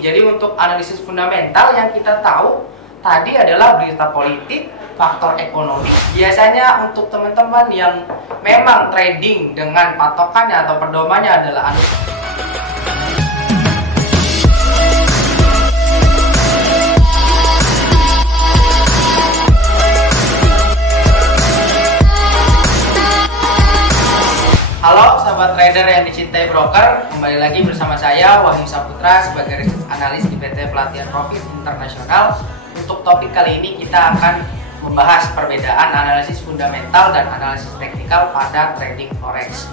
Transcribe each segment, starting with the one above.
Jadi untuk analisis fundamental yang kita tahu tadi adalah berita politik, faktor ekonomi. Biasanya untuk teman-teman yang memang trading dengan patokannya atau pedomannya adalah Halo sahabat trader yang dicintai broker, kembali lagi bersama saya Wahyu Saputra sebagai research analis di PT Pelatihan Profit Internasional. Untuk topik kali ini kita akan membahas perbedaan analisis fundamental dan analisis teknikal pada trading forex.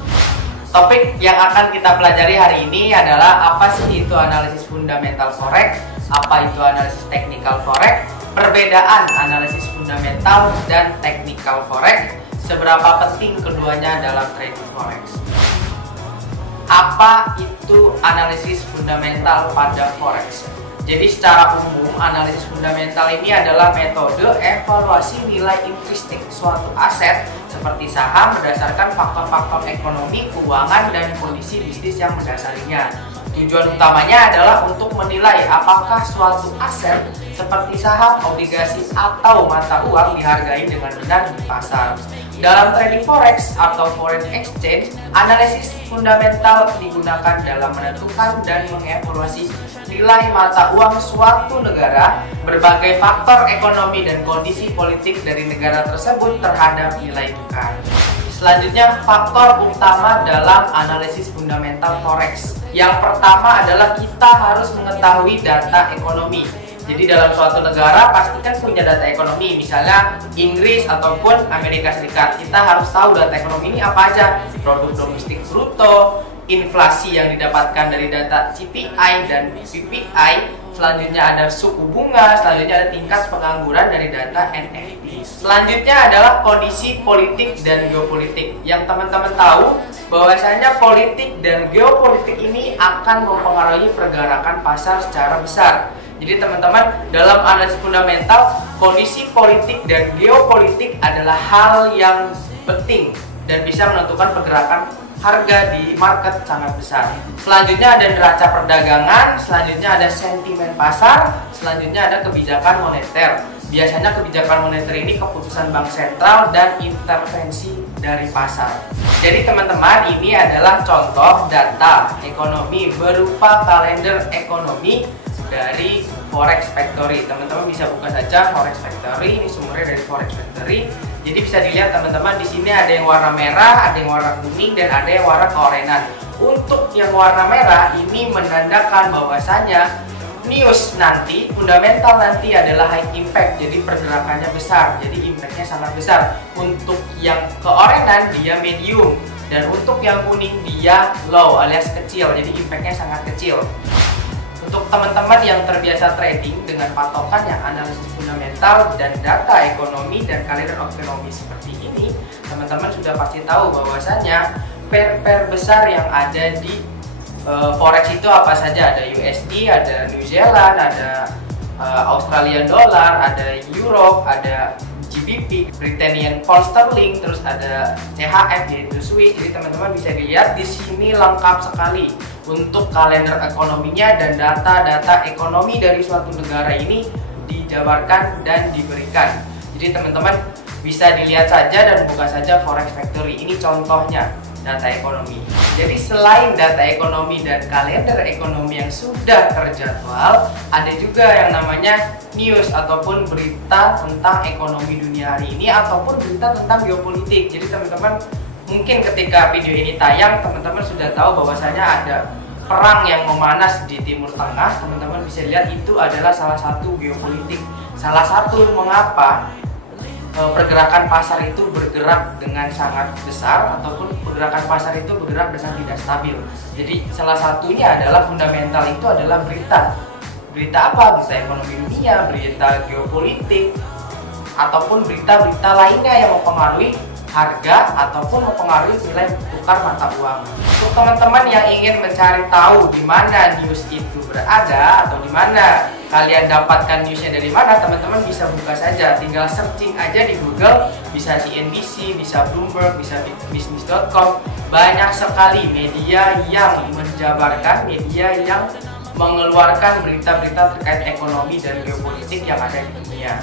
Topik yang akan kita pelajari hari ini adalah apa sih itu analisis fundamental forex, apa itu analisis teknikal forex, perbedaan analisis fundamental dan teknikal forex, seberapa penting keduanya dalam trading forex. Apa itu analisis fundamental pada forex? Jadi secara umum analisis fundamental ini adalah metode evaluasi nilai intrinsik suatu aset seperti saham berdasarkan faktor-faktor ekonomi, keuangan, dan kondisi bisnis yang mendasarinya. Tujuan utamanya adalah untuk menilai apakah suatu aset seperti saham, obligasi, atau mata uang dihargai dengan benar di pasar. Dalam trading forex atau foreign exchange, analisis fundamental digunakan dalam menentukan dan mengevaluasi nilai mata uang suatu negara, berbagai faktor ekonomi dan kondisi politik dari negara tersebut terhadap nilai tukar. Selanjutnya, faktor utama dalam analisis fundamental forex. Yang pertama adalah kita harus mengetahui data ekonomi. Jadi dalam suatu negara pasti kan punya data ekonomi, misalnya Inggris ataupun Amerika Serikat. Kita harus tahu data ekonomi ini apa aja, produk domestik bruto, inflasi yang didapatkan dari data CPI dan PPI, selanjutnya ada suku bunga, selanjutnya ada tingkat pengangguran dari data NFP. Selanjutnya adalah kondisi politik dan geopolitik. Yang teman-teman tahu bahwasanya politik dan geopolitik ini akan mempengaruhi pergerakan pasar secara besar. Jadi teman-teman, dalam analisis fundamental, kondisi politik dan geopolitik adalah hal yang penting dan bisa menentukan pergerakan harga di market sangat besar. Selanjutnya ada neraca perdagangan, selanjutnya ada sentimen pasar, selanjutnya ada kebijakan moneter. Biasanya kebijakan moneter ini keputusan bank sentral dan intervensi dari pasar. Jadi teman-teman, ini adalah contoh data ekonomi berupa kalender ekonomi dari Forex Factory. Teman-teman bisa buka saja Forex Factory, ini sumbernya dari Forex Factory. Jadi bisa dilihat teman-teman, di sini ada yang warna merah, ada yang warna kuning, dan ada yang warna keorenan. Untuk yang warna merah ini menandakan bahwasanya news nanti, fundamental nanti adalah high impact, jadi pergerakannya besar, jadi impactnya sangat besar. Untuk yang keorenan dia medium, dan untuk yang kuning dia low alias kecil, jadi impactnya sangat kecil. Untuk teman-teman yang terbiasa trading dengan patokan yang analisis fundamental dan data ekonomi dan kalender ekonomi seperti ini, teman-teman sudah pasti tahu bahwasanya pair-pair besar yang ada di forex itu apa saja. Ada USD, ada New Zealand, ada Australian Dollar, ada Euro, ada GBP, Britannian Pound Sterling, terus ada CHF yaitu Swiss. Jadi teman-teman bisa dilihat di sini lengkap sekali untuk kalender ekonominya, dan data-data ekonomi dari suatu negara ini dijabarkan dan diberikan. Jadi teman-teman bisa dilihat saja dan buka saja Forex Factory. Ini contohnya data ekonomi. Jadi selain data ekonomi dan kalender ekonomi yang sudah terjadwal, ada juga yang namanya news ataupun berita tentang ekonomi dunia hari ini ataupun berita tentang geopolitik. Jadi teman-teman, mungkin ketika video ini tayang, teman-teman sudah tahu bahwasanya ada perang yang memanas di Timur Tengah. Teman-teman bisa lihat itu adalah salah satu geopolitik. Salah satu mengapa pergerakan pasar itu bergerak dengan sangat besar ataupun pergerakan pasar itu bergerak dengan tidak stabil. Jadi salah satunya adalah fundamental itu adalah berita. Berita apa? Berita ekonomi dunia, berita geopolitik, ataupun berita-berita lainnya yang mempengaruhi harga ataupun mempengaruhi nilai tukar mata uang. Untuk teman-teman yang ingin mencari tahu di mana news itu berada atau di mana kalian dapatkan newsnya dari mana, teman-teman bisa buka saja, tinggal searching aja di Google, bisa CNBC, bisa Bloomberg, bisa business.com. Banyak sekali media yang menjabarkan, media yang mengeluarkan berita-berita terkait ekonomi dan geopolitik yang ada di dunia.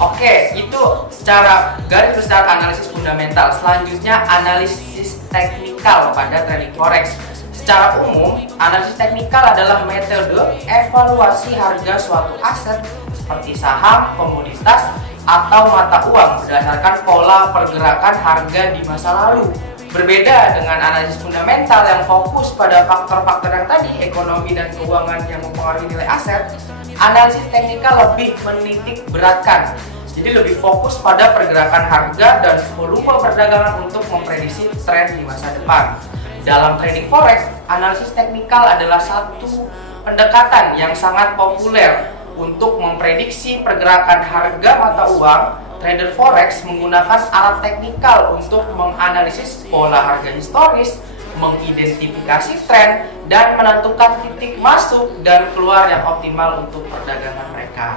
Oke, itu secara garis besar analisis fundamental. Selanjutnya analisis teknikal pada trading forex. Secara umum, analisis teknikal adalah metode evaluasi harga suatu aset seperti saham, komoditas, atau mata uang berdasarkan pola pergerakan harga di masa lalu. Berbeda dengan analisis fundamental yang fokus pada faktor-faktor yang tadi, ekonomi dan keuangan yang mempengaruhi nilai aset, analisis teknikal lebih menitik beratkan. Jadi lebih fokus pada pergerakan harga dan volume perdagangan untuk memprediksi tren di masa depan. Dalam trading forex, analisis teknikal adalah satu pendekatan yang sangat populer untuk memprediksi pergerakan harga mata uang. Trader forex menggunakan alat teknikal untuk menganalisis pola harga historis, mengidentifikasi tren, dan menentukan titik masuk dan keluar yang optimal untuk perdagangan mereka.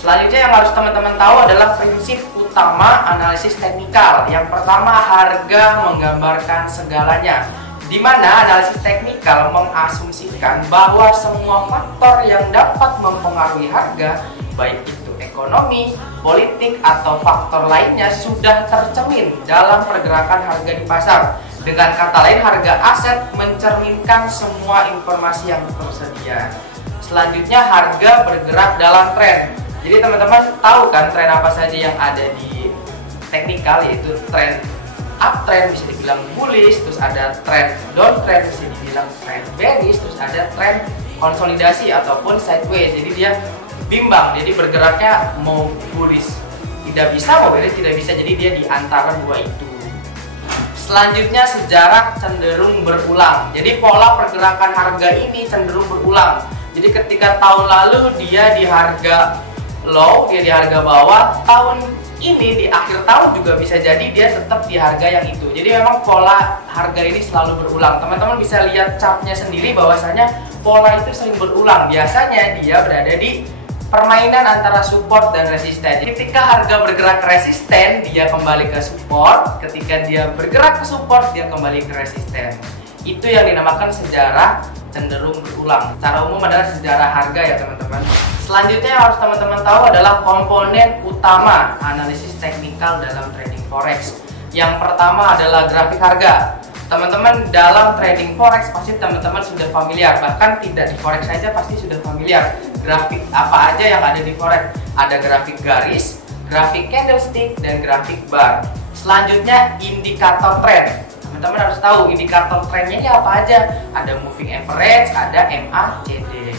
Selanjutnya yang harus teman-teman tahu adalah prinsip utama analisis teknikal. Yang pertama, harga menggambarkan segalanya, di mana analisis teknikal mengasumsikan bahwa semua faktor yang dapat mempengaruhi harga, baik itu ekonomi, politik, atau faktor lainnya sudah tercermin dalam pergerakan harga di pasar. Dengan kata lain, harga aset mencerminkan semua informasi yang tersedia. Selanjutnya, harga bergerak dalam tren. Jadi teman-teman tahu kan tren apa saja yang ada di teknikal, yaitu tren uptrend bisa dibilang bullish, terus ada tren downtrend bisa dibilang tren bearish, terus ada tren konsolidasi ataupun sideways. Jadi dia bimbang, jadi bergeraknya mau bullish tidak bisa, mau bearish tidak bisa, jadi dia di antara dua itu. Selanjutnya, sejarah cenderung berulang. Jadi pola pergerakan harga ini cenderung berulang. Jadi ketika tahun lalu dia di harga low, dia di harga bawah, tahun ini di akhir tahun juga bisa jadi dia tetap di harga yang itu. Jadi memang pola harga ini selalu berulang. Teman-teman bisa lihat chartnya sendiri bahwasanya pola itu sering berulang. Biasanya dia berada di permainan antara support dan resisten. Ketika harga bergerak ke resisten, dia kembali ke support. Ketika dia bergerak ke support, dia kembali ke resisten. Itu yang dinamakan sejarah cenderung berulang. Secara umum adalah sejarah harga ya teman-teman. Selanjutnya yang harus teman-teman tahu adalah komponen utama analisis teknikal dalam trading forex. Yang pertama adalah grafik harga. Teman-teman dalam trading forex pasti teman-teman sudah familiar, bahkan tidak di forex saja pasti sudah familiar. Grafik apa aja yang ada di forex? Ada grafik garis, grafik candlestick, dan grafik bar. Selanjutnya indikator tren. Teman-teman harus tahu indikator trennya ini apa aja. Ada moving average, ada MACD.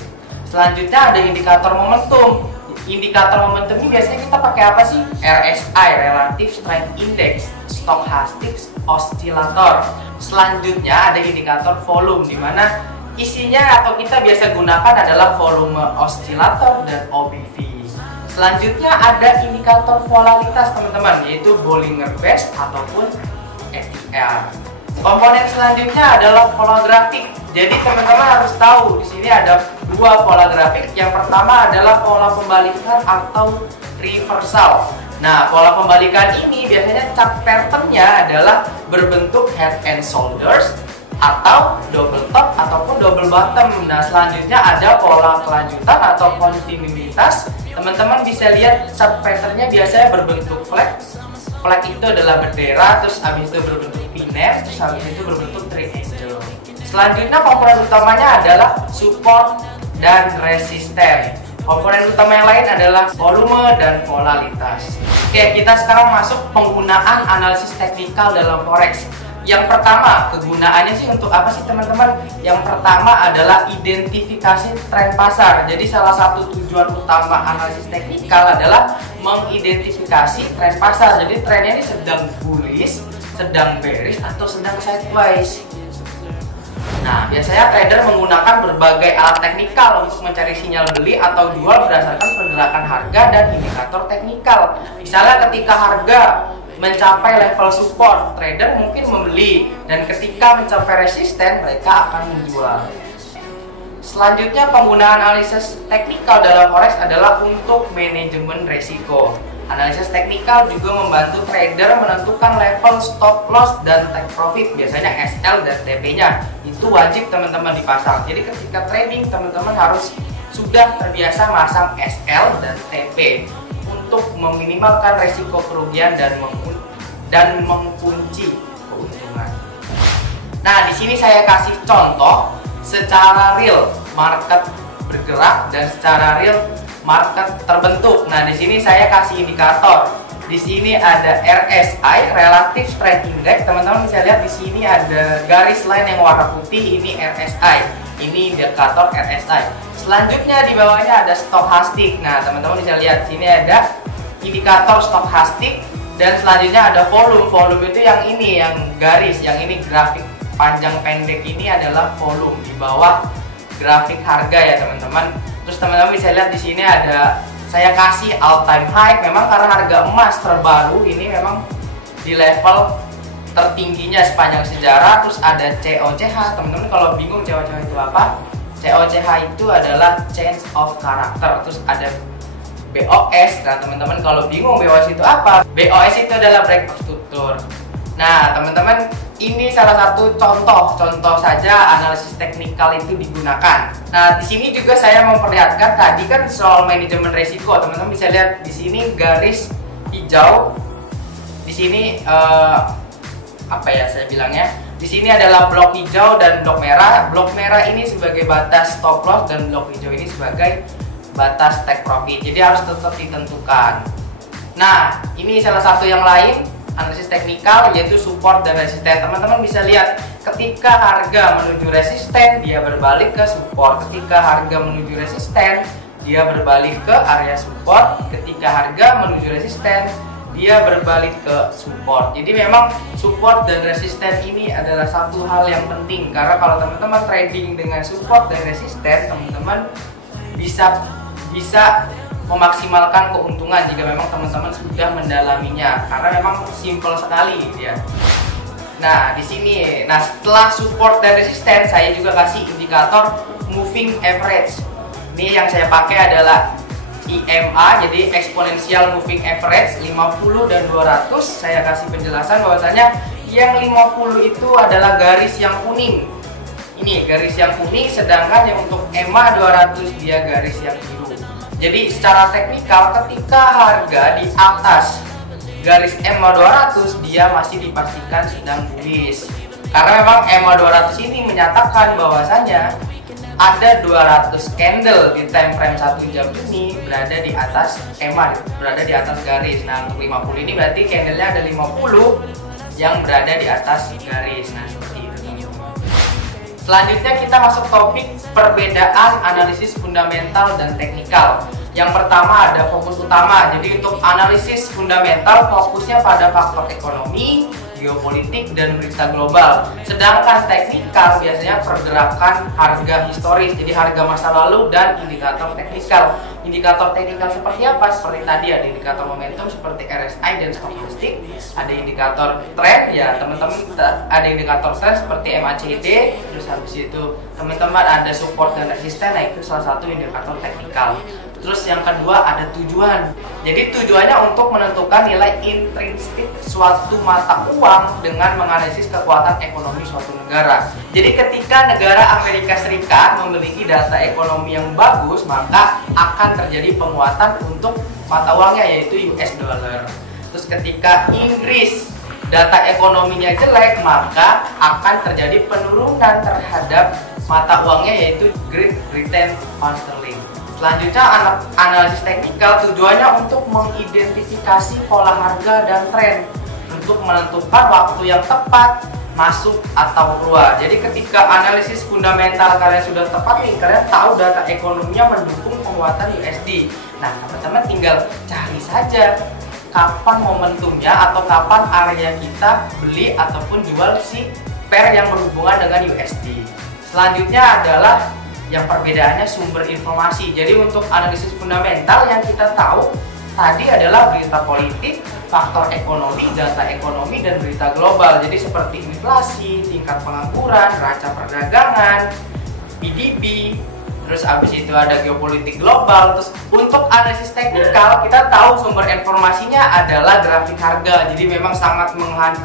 Selanjutnya ada indikator momentum. Indikator momentum ini biasanya kita pakai apa sih? RSI, Relative Strength Index, Stochastic Oscillator. Selanjutnya ada indikator volume, di mana isinya atau kita biasa gunakan adalah volume oscillator dan OBV. Selanjutnya ada indikator volatilitas teman-teman, yaitu Bollinger Band ataupun ETR. Komponen selanjutnya adalah pola grafik. Jadi teman-teman harus tahu di sini ada dua pola grafik. Yang pertama adalah pola pembalikan atau reversal. Nah, pola pembalikan ini biasanya chart patternnya adalah berbentuk head and shoulders atau double top ataupun double bottom. Nah, selanjutnya ada pola kelanjutan atau kontinuitas. Teman-teman bisa lihat chart patternnya biasanya berbentuk flag. Flag itu adalah bendera, terus habis itu berbentuk V-neck, terus habis itu berbentuk triangle. Selanjutnya komponen utamanya adalah support dan resisten. Komponen utama yang lain adalah volume dan volatilitas. Oke, kita sekarang masuk penggunaan analisis teknikal dalam forex. Yang pertama, kegunaannya sih untuk apa sih teman-teman? Yang pertama adalah identifikasi tren pasar. Jadi salah satu tujuan utama analisis teknikal adalah mengidentifikasi tren pasar. Jadi trennya ini sedang bullish, sedang bearish, atau sedang sideways. Nah, biasanya trader menggunakan berbagai alat teknikal untuk mencari sinyal beli atau jual berdasarkan pergerakan harga dan indikator teknikal. Misalnya ketika harga mencapai level support, trader mungkin membeli, dan ketika mencapai resisten, mereka akan menjual. Selanjutnya, penggunaan analisis teknikal dalam forex adalah untuk manajemen resiko. Analisis teknikal juga membantu trader menentukan level stop loss dan take profit, biasanya SL dan TP-nya. Itu wajib teman-teman dipasang. Jadi ketika trading teman-teman harus sudah terbiasa masang SL dan TP untuk meminimalkan resiko kerugian dan mengunci keuntungan. Nah, di sini saya kasih contoh secara real market bergerak dan secara real market terbentuk. Nah, di sini saya kasih indikator. Di sini ada RSI, Relative Strength Index. Teman-teman bisa lihat di sini ada garis line yang warna putih, ini RSI. Ini indikator RSI. Selanjutnya di bawahnya ada stochastic. Nah, teman-teman bisa lihat di sini ada indikator stochastic dan selanjutnya ada volume. Volume itu yang ini, yang garis, yang ini grafik panjang pendek ini adalah volume di bawah grafik harga ya, teman-teman. Terus teman-teman bisa lihat di sini ada saya kasih all time high, memang karena harga emas terbaru ini memang di level tertingginya sepanjang sejarah. Terus ada COCH, teman-teman kalau bingung COCH itu apa? COCH itu adalah change of character. Terus ada BOS. Nah, teman-teman kalau bingung BOS itu apa? BOS itu adalah break of structure. Nah, teman-teman, ini salah satu contoh saja analisis teknikal itu digunakan. Nah, di sini juga saya memperlihatkan tadi kan soal manajemen risiko. Teman-teman bisa lihat di sini garis hijau. Di sini apa ya saya bilangnya? Di sini adalah blok hijau dan blok merah. Blok merah ini sebagai batas stop loss dan blok hijau ini sebagai batas take profit. Jadi harus tetap ditentukan. Nah, ini salah satu yang lain analisis teknikal yaitu support dan resisten. Teman-teman bisa lihat ketika harga menuju resisten dia berbalik ke support, ketika harga menuju resisten dia berbalik ke area support, ketika harga menuju resisten dia berbalik ke support. Jadi memang support dan resisten ini adalah satu hal yang penting, karena kalau teman-teman trading dengan support dan resisten, teman-teman bisa memaksimalkan keuntungan jika memang teman-teman sudah mendalaminya, karena memang simple sekali ya. Nah, di sini, setelah support dan resisten, saya juga kasih indikator moving average. Ini yang saya pakai adalah EMA, jadi exponential moving average 50 dan 200. Saya kasih penjelasan bahwasanya yang 50 itu adalah garis yang kuning. Ini garis yang kuning, sedangkan yang untuk EMA 200 dia garis yang biru. Jadi secara teknikal ketika harga di atas garis EMA 200 dia masih dipastikan sedang bullish. Karena memang EMA 200 ini menyatakan bahwasanya ada 200 candle di time frame 1 jam ini berada di atas EMA, berada di atas garis. Nah, untuk 50 ini berarti candlenya ada 50 yang berada di atas garis. Nah, seperti itu. Selanjutnya kita masuk topik perbedaan analisis fundamental dan teknikal. Yang pertama ada fokus utama. Jadi untuk analisis fundamental fokusnya pada faktor ekonomi, geopolitik, dan berita global. Sedangkan teknikal biasanya pergerakan harga historis, jadi harga masa lalu dan indikator teknikal. Indikator teknikal seperti apa? Seperti tadi ada indikator momentum seperti RSI dan stochastic, ada indikator trend ya teman-teman, ada indikator trend seperti MACD, terus habis itu teman-teman ada support dan resisten, nah itu salah satu indikator teknikal. Terus yang kedua ada tujuan. Jadi tujuannya untuk menentukan nilai intrinsik suatu mata uang dengan menganalisis kekuatan ekonomi suatu negara. Jadi ketika negara Amerika Serikat memiliki data ekonomi yang bagus, maka akan terjadi penguatan untuk mata uangnya yaitu US dollar. Terus ketika Inggris data ekonominya jelek, maka akan terjadi penurunan terhadap mata uangnya yaitu Great Britain pound sterling. Selanjutnya analisis teknikal tujuannya untuk mengidentifikasi pola harga dan tren untuk menentukan waktu yang tepat masuk atau keluar. Jadi ketika analisis fundamental kalian sudah tepat nih, kalian tahu data ekonominya mendukung penguatan USD. Nah, teman-teman tinggal cari saja kapan momentumnya atau kapan area kita beli ataupun jual si pair yang berhubungan dengan USD. Selanjutnya adalah yang perbedaannya sumber informasi. Jadi untuk analisis fundamental yang kita tahu tadi adalah berita politik, faktor ekonomi, data ekonomi, dan berita global. Jadi seperti inflasi, tingkat pengangguran, neraca perdagangan, PDB, terus abis itu ada geopolitik global. Terus untuk analisis teknikal kita tahu sumber informasinya adalah grafik harga, jadi memang sangat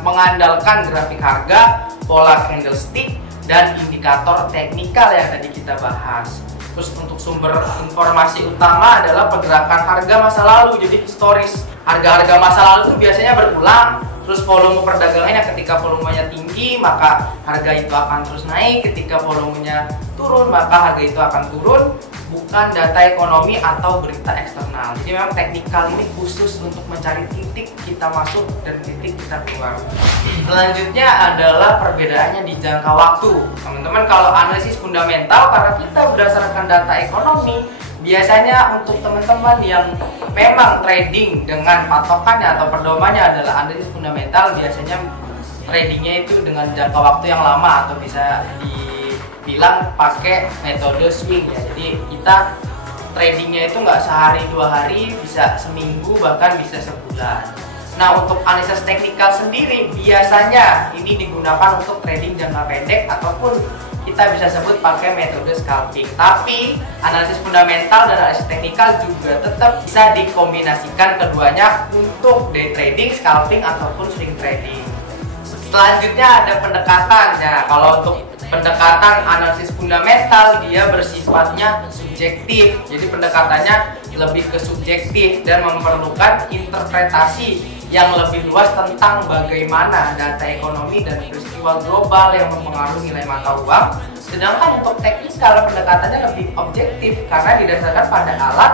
mengandalkan grafik harga, pola candlestick, dan indikator teknikal yang tadi kita bahas. Terus untuk sumber informasi utama adalah pergerakan harga masa lalu, jadi historis. Harga-harga masa lalu itu biasanya berulang. Terus volume perdagangannya, ketika volumenya tinggi maka harga itu akan terus naik, ketika volumenya turun maka harga itu akan turun, bukan data ekonomi atau berita eksternal. Jadi memang teknikal ini khusus untuk mencari titik kita masuk dan titik kita keluar. Selanjutnya adalah perbedaannya di jangka waktu. Teman-teman, kalau analisis fundamental karena kita berdasarkan data ekonomi, biasanya untuk teman-teman yang memang trading dengan patokannya atau pedomannya adalah analisis fundamental, biasanya tradingnya itu dengan jangka waktu yang lama atau bisa dibilang pakai metode swing ya. Jadi kita tradingnya itu nggak sehari dua hari, bisa seminggu bahkan bisa sebulan. Nah, untuk analisis teknikal sendiri biasanya ini digunakan untuk trading jangka pendek ataupun kita bisa sebut pakai metode scalping. Tapi analisis fundamental dan analisis teknikal juga tetap bisa dikombinasikan keduanya untuk day trading, scalping ataupun swing trading. Selanjutnya ada pendekatan. Nah, kalau untuk pendekatan analisis fundamental dia bersifatnya subjektif. Jadi pendekatannya lebih ke subjektif dan memerlukan interpretasi yang lebih luas tentang bagaimana data ekonomi dan peristiwa global yang mempengaruhi nilai mata uang. Sedangkan untuk teknikal pendekatannya lebih objektif karena didasarkan pada alat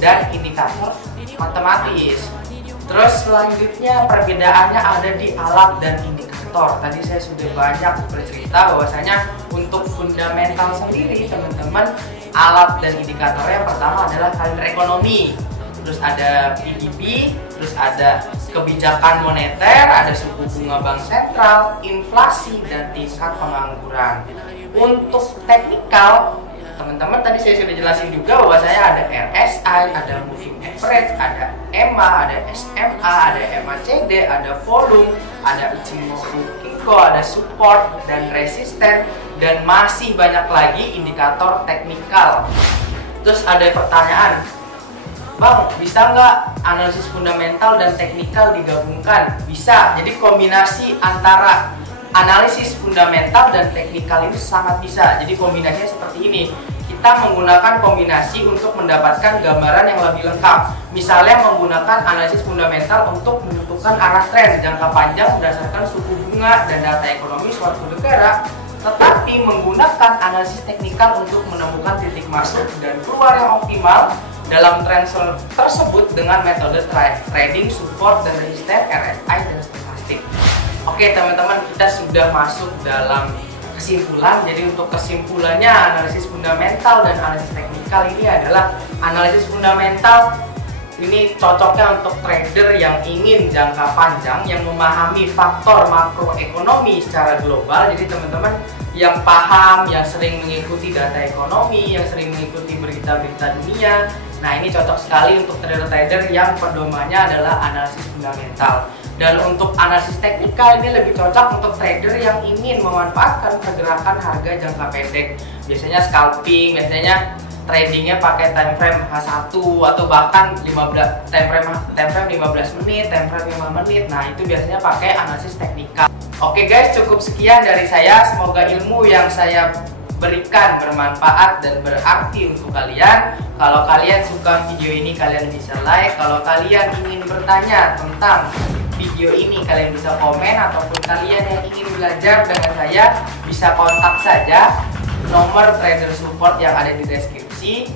dan indikator matematis. Terus selanjutnya perbedaannya ada di alat dan indikator. Tadi saya sudah banyak bercerita bahwasanya untuk fundamental sendiri teman-teman, alat dan indikatornya yang pertama adalah kalender ekonomi. Terus ada PDB, terus ada kebijakan moneter, ada suku bunga bank sentral, inflasi, dan tingkat pengangguran. Untuk teknikal, teman-teman tadi saya sudah jelasin juga bahwa saya ada RSI, ada moving average, ada EMA, ada SMA, ada MACD, ada volume, ada Ichimoku Kinko, ada support dan resisten, dan masih banyak lagi indikator teknikal. Terus ada pertanyaan, Bang, bisa nggak analisis fundamental dan teknikal digabungkan? Bisa, jadi kombinasi antara analisis fundamental dan teknikal ini sangat bisa. Jadi kombinasinya seperti ini. Kita menggunakan kombinasi untuk mendapatkan gambaran yang lebih lengkap. Misalnya menggunakan analisis fundamental untuk menentukan arah tren jangka panjang berdasarkan suku bunga dan data ekonomi suatu negara, tetapi menggunakan analisis teknikal untuk menemukan titik masuk dan keluar yang optimal dalam tren tersebut dengan metode trading, support, dan resisten, RSI, dan stokastik. Oke teman-teman, kita sudah masuk dalam kesimpulan. Jadi untuk kesimpulannya, analisis fundamental dan analisis teknikal ini adalah analisis fundamental ini cocoknya untuk trader yang ingin jangka panjang, yang memahami faktor makroekonomi secara global. Jadi teman-teman yang paham, yang sering mengikuti data ekonomi, yang sering mengikuti berita-berita dunia, nah ini cocok sekali untuk trader-trader yang pedomannya adalah analisis fundamental. Dan untuk analisis teknikal ini lebih cocok untuk trader yang ingin memanfaatkan pergerakan harga jangka pendek. Biasanya scalping, biasanya tradingnya pakai time frame H1 atau bahkan 15 time frame 15 menit, time frame 5 menit. Nah, itu biasanya pakai analisis teknikal. Oke guys, cukup sekian dari saya. Semoga ilmu yang saya berikan bermanfaat dan berarti untuk kalian. Kalau kalian suka video ini, kalian bisa like. Kalau kalian ingin bertanya tentang video ini, kalian bisa komen. Ataupun kalian yang ingin belajar dengan saya, bisa kontak saja nomor trader support yang ada di deskripsi.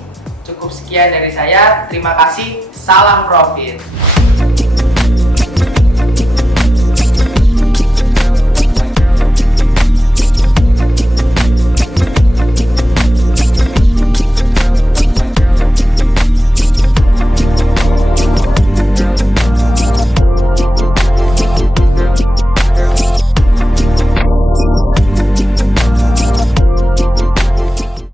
Cukup sekian dari saya. Terima kasih. Salam profit.